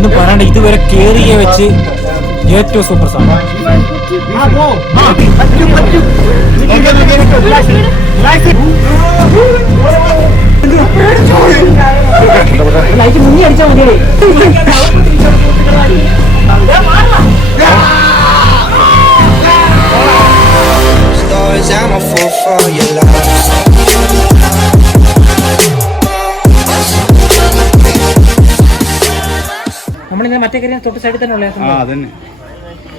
ഒന്നും പറയാണ്ട് ഇതുവരെ കേറിയേ വെച്ച് ഏറ്റവും സൂപ്പർ സാധനം ലൈറ്റ്. തൊട്ട് സൈഡിൽ തന്നെ ഉള്ള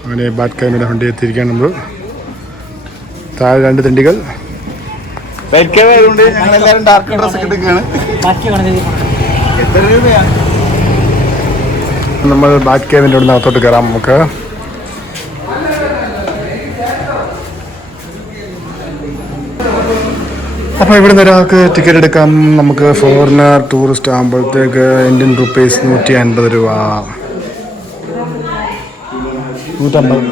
അങ്ങനെ ബാറ്റ് കൈമിയുടെ വണ്ടി എത്തിയിരിക്കുകയാണ് നമ്മൾ. താഴെ രണ്ട് തിണ്ടികൾ. ബൈക്ക് ആയതുകൊണ്ട് ഞങ്ങൾ എല്ലാവരും ഡാർക്ക് ഡ്രസ് ഒക്കെ എടുക്കുകയാണ് ബാക്കി കാണുന്നത് എത്ര രൂപയാ? നമ്മൾ ബാറ്റ് കേവിന്റെ അവിടെ അകത്തോട്ട് കയറാം നമുക്ക്. അപ്പോൾ നിന്ന് ഒരാൾക്ക് ടിക്കറ്റ് എടുക്കാം. നമുക്ക് ഫോറിനർ ടൂറിസ്റ്റ് ആകുമ്പോഴത്തേക്ക് ഇന്ത്യൻ റുപ്പീസ് നൂറ്റി അൻപത് രൂപ. നൂറ്റമ്പത്.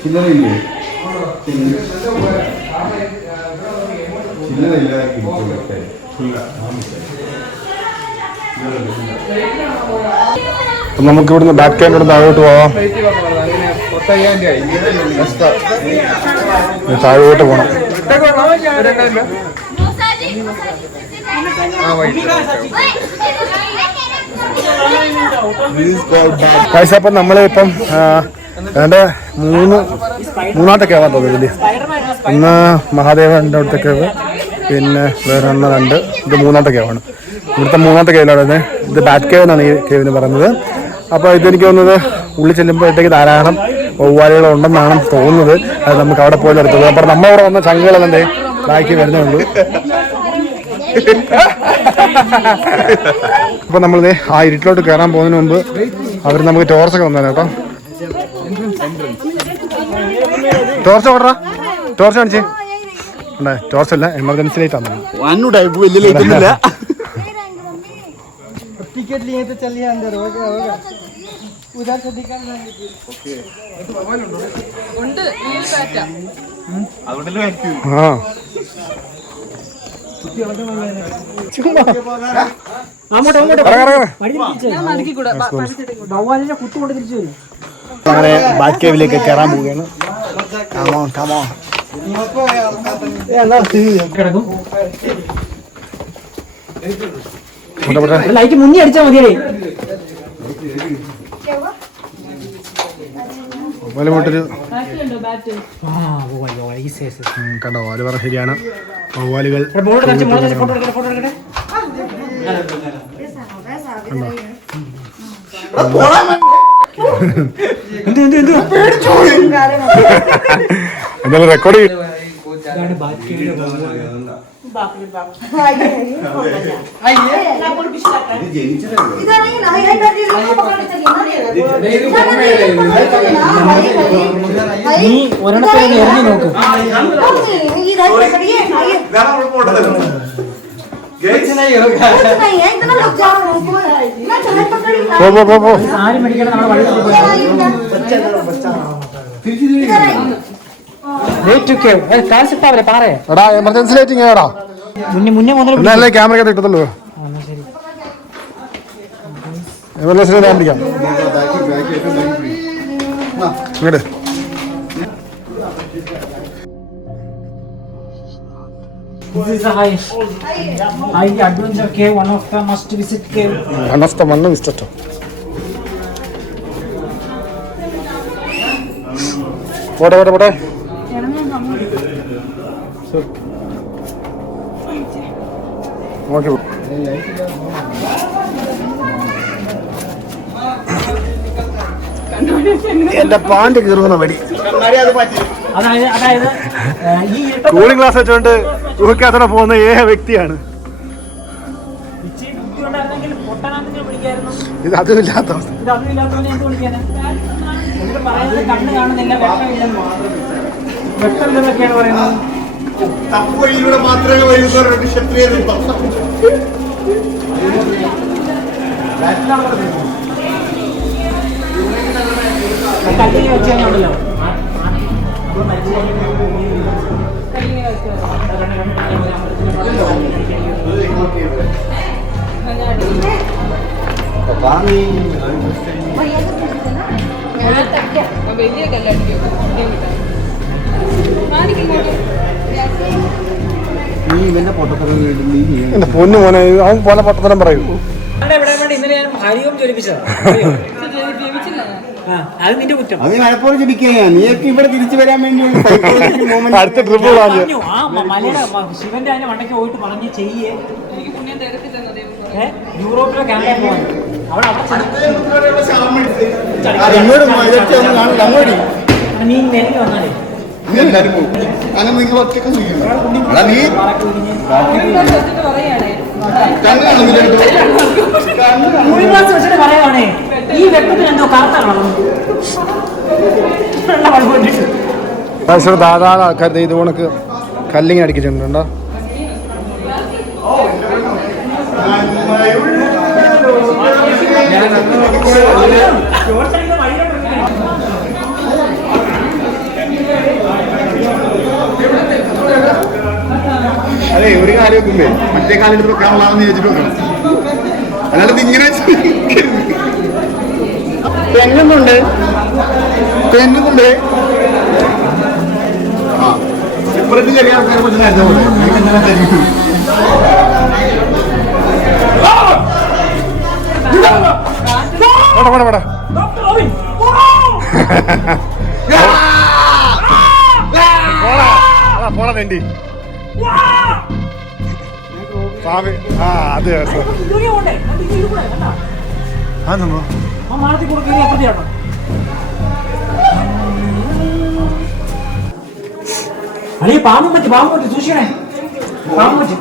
ചില്ലറയില്ലേ? നമുക്ക് ഇവിടുന്ന് ബാറ്റ് കേവിന്റെ അവിടെ താഴോട്ട് പോവാം. താഴോട്ട് പോകണം പൈസ അപ്പം നമ്മളെ ഇപ്പം ഏതാണ്ട് മൂന്ന് മൂന്നാമത്തെ കേവാൻ തോന്നുന്നില്ലേ ഒന്ന് മഹാദേവന്റെ അടുത്ത കേവ് പിന്നെ വേറെ ഒന്ന് രണ്ട് ഇത് മൂന്നാമത്തെ കേവാണ് ഇവിടുത്തെ മൂന്നാമത്തെ കേവിലാണ് വരുന്നത്. ഇത് ബാറ്റ് കേവ് എന്നാണ് ഈ കേവിന് പറയുന്നത്. അപ്പോൾ ഇതെനിക്ക് തോന്നുന്നത് ഉള്ളിൽ ചെല്ലുമ്പോഴത്തേക്ക് ധാരാളം വവ്വാലുകൾ ഉണ്ടെന്നാണ് തോന്നുന്നത്. അത് നമുക്ക് അവിടെ പോയി എടുത്തത് അപ്പോൾ നമ്മളവിടെ വന്ന ചങ്ങുകളെന്നെ ബാക്കി വരുന്നുള്ളൂ. അപ്പൊ നമ്മൾ ആ ഇരുട്ടിലോട്ട് കയറാൻ പോകുന്നതിന് മുമ്പ് അവർ നമുക്ക് ടോർച്ചൊക്കെ വന്നു കേട്ടോ ടോർച്ച് ഓടറാ ടോർച്ച് കാണിച്ചേ ഉണ്ടേ ടോർച്ച് അല്ല എമർജൻസി ലൈറ്റ് ആണ് വന്നു ടൈപ്പ് വലിയ ലൈറ്റ് ഒന്നുമില്ല टिकट लिए तो चलिए अंदर होगा होगा उधर से दिखा അതുകൊണ്ടല്ലേ വാക്യൂ ആ അങ്ങോട്ടോ അങ്ങോട്ടോ കറ, വവ്വാലിന്റെ കുത്തുകൊണ്ട് തിരിച്ചു വരും അങ്ങനെ ബാക്ക് കേവിലേക്ക് കയറാൻ പോവുകയാണ് കമോ കമോ. ലൈറ്റ് മുന്നി അടിച്ചാൽ മതിയേ അതുപോലെ പോയിട്ടൊരു ആ ഓ അയ്യോ ഈ സൈസ് ഉം, കണ്ടോ ശരിയാണ് വവ്വാലുകൾ ബോർഡ് കാണിച്ച് മോളെ ഫോട്ടോ എടുക്കട്ടെ ഫോട്ടോ എടുക്കട്ടെ എന്ത് എന്ത് എന്ത് എന്തായാലും റെക്കോർഡ് ചെയ്യും ഇതാണ് ബാക്കിയുടെ നീ ഒരെണ്ണത്തിൽ എറിഞ്ഞു നോക്ക് ആരും മേടിക്കണം നമ്മുടെ വഴി പാറേ എടാ എമർജൻസി ലൈറ്റിംഗ് ഏടാ മുന്നേ മുന്നേ വന്നു എന്നല്ലേ ക്യാമറയ്ക്ക് കിട്ടത്തുള്ളൂ എമർജൻസി ലൈറ്റ് കാണിക്കാം ഇങ്ങോട്ട് This is a high, high adventure cave, one of the must visit cave. അനസ്ത മണ്ണ് വിസ്റ്റോ പോട്ടെ പോട്ടെ പോട്ടെ ഓക്കെ എന്റെ പാണ്ട് കീറുന്ന വടി. കൂളിംഗ് ഗ്ലാസ് വെച്ചോണ്ട് ഗുഹയ്ക്കകത്തോടെ പോകുന്ന ഏക വ്യക്തിയാണ്. ഇത് അതും ഇല്ലാത്ത അവസ്ഥ. പറയുന്നത്. തപ്പുവഴിയിലൂടെ മാത്രമേ വൈകുന്നവരുണ്ട് ക്ഷത്രിയ ദീപം വലിയ കല്ലടിക്കും കാണിക്കുമ്പോൾ എന്റെ പൊന്നു മോനെ അവൻ പോലെ പൊട്ടത്തരം പറയൂ. അടുത്ത ട്രിപ്പ് ശിവന്റെ പോയിട്ട് പറഞ്ഞ് ചെയ്യേ. യൂറോപ്പിലോ പോകാൻ അവിടെ അവിടെ. നീ നിലയ്ക്ക് വന്നാലേ. എല്ലാരും പോകും അങ്ങനെ നിങ്ങൾ ഒറ്റയ്ക്ക് സൂക്ഷിക്കണം ഈ എന്തോ ധാരാളം ആൾക്കാർ ഇത് കണക്ക് കല്ലിങ്ങനെ അടിക്കുന്നുണ്ടോ ഒരു കാലം വെക്കുമ്പേ മറ്റേ കാലം എടുത്ത് വെക്കാനുള്ളതെന്ന് ചോദിച്ചിട്ട് വെക്കണം അല്ലാണ്ട് ഇത് ഇങ്ങനെ പെണ്ണുന്നുണ്ട് പെണ്ണുന്നുണ്ട് ആ. ഇപ്പുറത്ത് ചെറിയ ആൾക്കാരെ കുറിച്ച് നേരത്തെ പോലെ നിങ്ങൾക്ക് എങ്ങനെ തരും? വേണ്ട വേണ്ട വേണ്ട ഡോക്ടർ റോബിൻ പോടാ പോടാ വേണ്ടി. സ്വാമി ആ അത് ആ അളിയ പാമ്പും പറ്റി പാമ്പും പറ്റി സൂക്ഷിക്കണേ. പാമ്പും പറ്റി.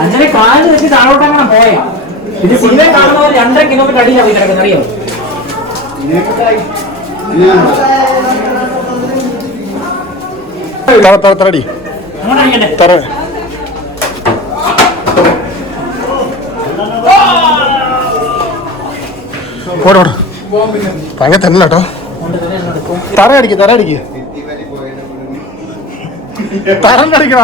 അഞ്ചനെ കാൽ വെച്ച് താഴോട്ടങ്ങനെ പോയെ. ഇത് സിനിമ കാണുന്നവർ രണ്ടര കിലോമീറ്റർ അടിയിലാണ് കിടക്കുന്നത് അറിയോ? തറ തറ തറടി തറ. ഓട ഭയങ്കര തന്നെ കേട്ടോ തറ അടിക്ക് തറ അടിക്ക്. തറണ്ട് അടിക്കണ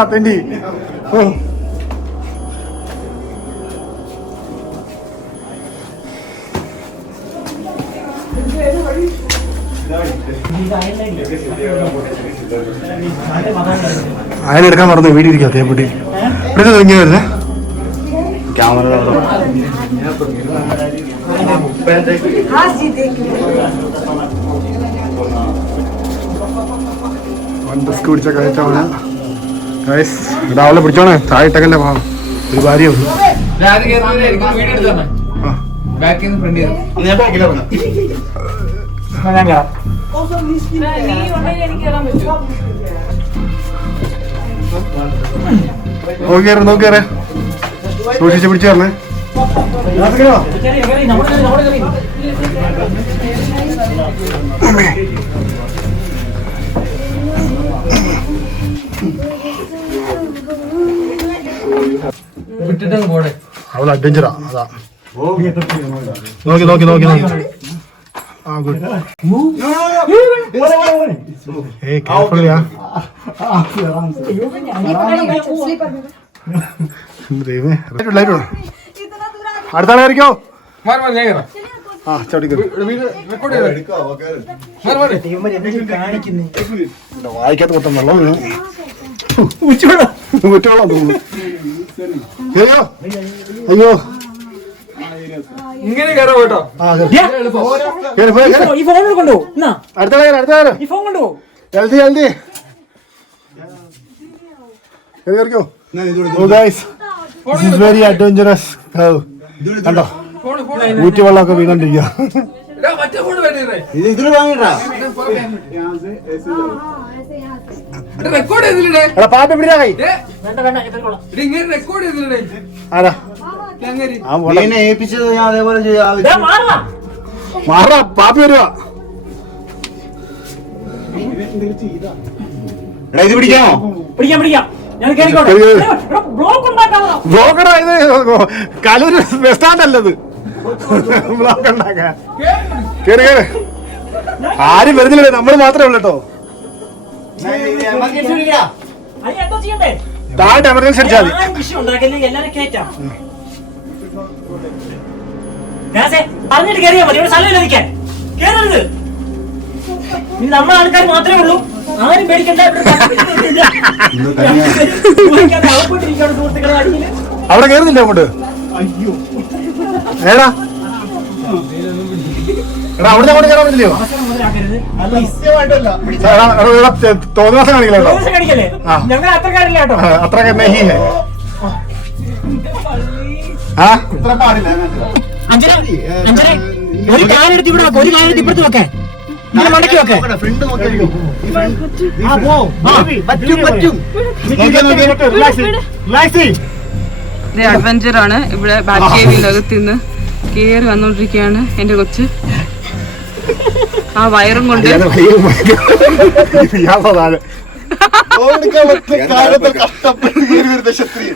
തെണ്ടി പറഞ്ഞു മറന്നു വീഡിയോ ഇരിക്കാം തേപ്പട്ടി ഇവിടെ തുടങ്ങി വരുന്നേ? ക്യാമറ രാവിലെ പിടിച്ചോണേ. താഴെട്ടക്കല്ലേ ഒരു ഭാര്യ ഞാൻ കയറാം നോക്കിയാറ് നോക്കിയാറേ. സൂക്ഷിച്ച് പിടിച്ചു കയറി അവൾ അഡ്വഞ്ചറാ അതാ. നോക്കി നോക്കി നോക്കി നോക്കി. ആ ഗുഡ് ഏയ് കേൾക്കില്ല ദൈവമേ ലൈറ്റ് വേണം അടുത്ത ആളായിരിക്കോ ആ ചവിട്ടി വായിക്കാത്ത മൊത്തം വെള്ളം വീണു. ഉച്ചവെള്ളം. ഉച്ചവെള്ളം തോന്നുന്നു. അയ്യോ. ഇങ്ങനെ കയറാ കേട്ടോ. ഈ ഫോൺ കൊണ്ടുപോകും എന്നാ? അടുത്ത. ഈ ഫോൺ കൊണ്ടുപോകും ജൽദി കേറിക്കോ Oh, കണ്ടോ? ഊറ്റി വെള്ളമൊക്കെ വീണോണ്ടിരിക്കുക റെക്കോർഡ് ചെയ്തില്ലേ കൈ. റെക്കോർഡ് ചെയ്തില്ലേ ആരാ? പോട്ടെ. എന്നെ ഏൽപ്പിച്ചത് ഞാൻ അതേപോലെ ചെയ്യാം ദേ, മാറുവാ മാറാ. പാപ്പി വരുവാ. എടാ ഇത് പിടിക്കാമോ? പിടിക്കാം പിടിക്കാം. ഞാൻ കേറിക്കോട്ടെ കേറി, കേറി. ബ്ലോക്ക് ഇത് കലൂര് അല്ലത്. ഉണ്ടാക്കാൻ. കേറി കേറി. ആരും വരുന്നില്ലേ നമ്മൾ മാത്രമേ ഉള്ളൂ കേട്ടോ. താഴെ എമർജൻസി അടിച്ചാൽ മതി. പറഞ്ഞിട്ട് കയറിയാ മതി. ഇവിടെ സ്ഥലമില്ല നിൽക്കാൻ. കേറരുത്. ഇനി നമ്മളെ ആൾക്കാർ മാത്രമേ ഉള്ളൂ. ആരും പേടിക്കണ്ട. അവിടെ കേറുന്നില്ല അങ്ങോട്ട്? ഏടാ. എടാ അവിടെ അങ്ങോട്ട് കയറാൻ പറ്റില്ലയോ? തോന്നിയ കാണിക്കില്ല കേട്ടോ ദിവസം ആ. ഞങ്ങൾ അത്രക്കാരില്ല കേട്ടോ. ഹെ ഇത്ര പാടില്ല അഞ്ചര അഞ്ചര ഒരു കാലെടുത്ത് ഇവിടെ ഒരു കാലെടുത്ത് ഇപ്പുറത്ത് വെക്കേ ഇങ്ങനെ മടക്കി വെക്കേ ഇത് അഡ്വഞ്ചർ ആണ്. ഇവിടെ ബാറ്റ് കേവിനകത്ത് നിന്ന് കേറി വന്നോണ്ടിരിക്കുകയാണ് എന്റെ കൊച്ച്. ആ വയറും കൊണ്ട് കഷ്ടപ്പെട്ട് കയറി വരുന്ന ക്ഷത്രിയൻ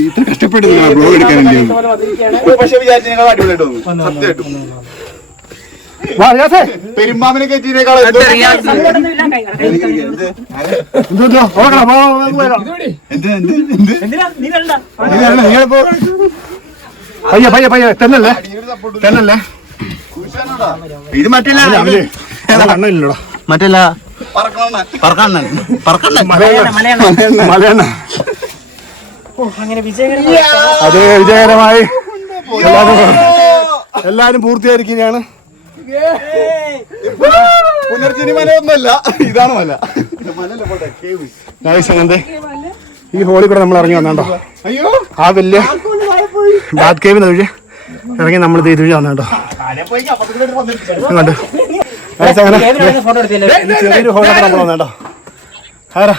ഇത്ര കഷ്ടപ്പെടുന്നില്ല ബ്ലോ എടുക്കാൻ വേണ്ടി പക്ഷെ വിചാരിച്ചു ഞങ്ങൾ അടിപൊളിയായിട്ട് തോന്നുന്നു സത്യമായിട്ടും പെരുമ്പാമ്പിനെ പയ്യ പയ്യ പയ്യ തെന്നല്ലേ? തെന്നല്ലേ? ഇത് മറ്റേ കണ്ണില്ലടാ മറ്റല്ല പറക്കണ്ണൻ പറക്കണ്ണൻ മലയാളം മലയാളം മലയണ്ണ. അങ്ങനെ അതെ അത് വിജയകരമായി. എല്ലാവരും എല്ലാരും പൂർത്തിയായിരിക്കുകയാണ്. പുനർജനി മല ഒന്നല്ല ഇതാണ് മല. നൈസ് അങ്ങനത്തെ. ഈ ഹോളി കൂടെ നമ്മൾ ഇറങ്ങി വന്നോ അയ്യോ! ആ വലിയ ബാത്ത് കേവിന് ഒഴിഞ്ഞ് ഇറങ്ങി നമ്മൾ ഇത് ഇതുവഴി വന്നോ പോയി അപ്പുറത്തേക്ക് വന്നിട്ട് കണ്ടു നൈസ് അങ്ങനെ. ഏതിനാണ് ഫോട്ടോ എടുത്തില്ലേ ഈ ചെറിയൊരു ഹോളിലൊക്കെ നമ്മൾ വന്നോ ആരാ?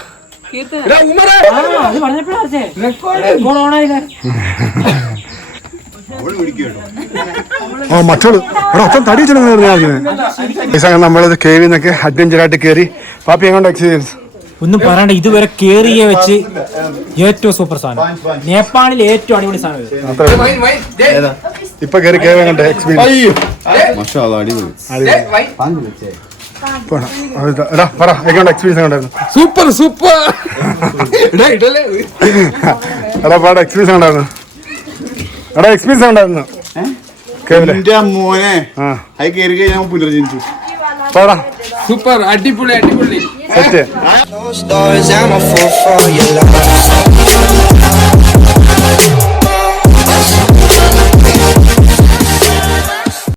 ആ മറ്റോൾ എടാ അച്ഛൻ തടി വെച്ചാൽ നമ്മളിത് കേവിൽ നിന്നൊക്കെ അഡ്വഞ്ചറായിട്ട് കയറി പാപ്പി എങ്ങോട്ട് എക്സ്പീരിയൻസ് ഒന്നും പറയണ്ട ഇതുവരെ കേറിയ വെച്ച് ഏറ്റവും സൂപ്പർ സാധനം. നേപ്പാളിൽ ഏറ്റവും അടിപൊളി സാധനം. ഇപ്പൊ കയറി എങ്ങോട്ട് എക്സ്പീരിയൻസ് അടിപൊളി. എടാ പറ എങ്ങോട്ട് എക്സ്പീരിയൻസ് ഉണ്ടായിരുന്നു സൂപ്പർ സൂപ്പർ എടാ പാട എക്സ്പീരിയൻസ് ഉണ്ടായിരുന്നു എടാ എക്സ്പീരിയൻസ് ഉണ്ടായിരുന്നു മോനെ. അത് കയറി കഴിഞ്ഞാൽ പുനർജനിച്ചു പാടാ. സൂപ്പർ അടിപൊളി അടിപൊളി. സെറ്റ്